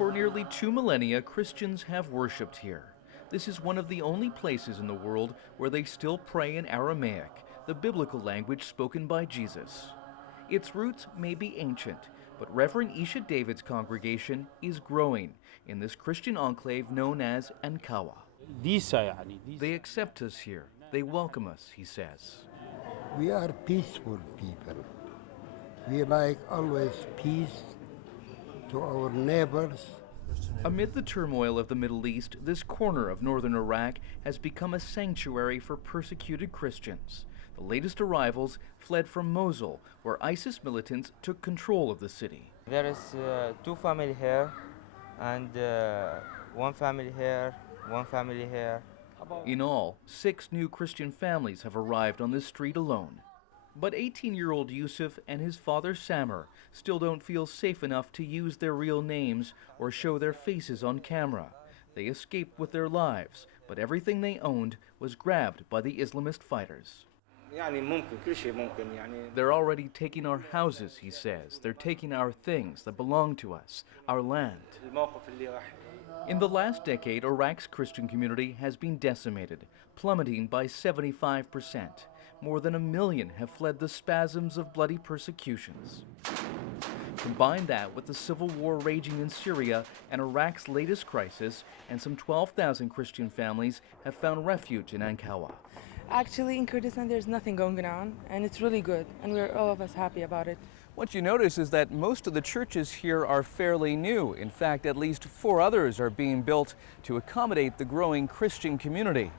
For nearly 2 millennia, Christians have worshipped here. This is one of the only places in the world where they still pray in Aramaic, the biblical language spoken by Jesus. Its roots may be ancient, but Reverend Isha David's congregation is growing in this Christian enclave known as Ankawa. They accept us here. They welcome us, he says. We are peaceful people. We like always peace to our neighbors. Amid the turmoil of the Middle East, this corner of northern Iraq has become a sanctuary for persecuted Christians. The latest arrivals fled from Mosul, where ISIS militants took control of the city. There is 2 families here, and 1 family here, 1 family here. In all, 6 new Christian families have arrived on this street alone. But 18-year-old Yusuf and his father Samer still don't feel safe enough to use their real names or show their faces on camera. They escaped with their lives, but everything they owned was grabbed by the Islamist fighters. They're already taking our houses, he says. They're taking our things that belong to us, our land. In the last decade, Iraq's Christian community has been decimated, plummeting by 75%. More than 1 million have fled the spasms of bloody persecutions. Combine that with the civil war raging in Syria and Iraq's latest crisis, and some 12,000 Christian families have found refuge in Ankawa. Actually, in Kurdistan, there's nothing going on, and it's really good, and we're all of us happy about it. What you notice is that most of the churches here are fairly new. In fact, at least 4 others are being built to accommodate the growing Christian community.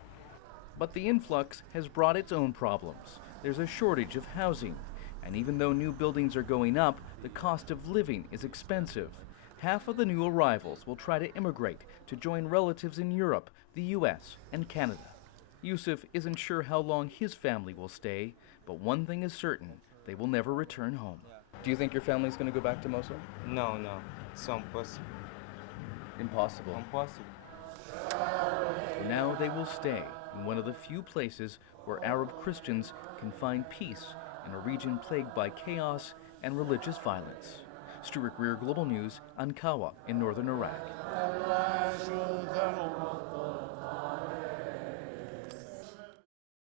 But the influx has brought its own problems. There's a shortage of housing, and even though new buildings are going up, the cost of living is expensive. Half of the new arrivals will try to immigrate to join relatives in Europe, the US, and Canada. Yusuf isn't sure how long his family will stay, but one thing is certain, they will never return home. Do you think your family's going to go back to Mosul? No, it's impossible. Impossible. Impossible. For now, they will stay in one of the few places where Arab Christians can find peace in a region plagued by chaos and religious violence. Stuart Greer, Global News, Ankawa in northern Iraq.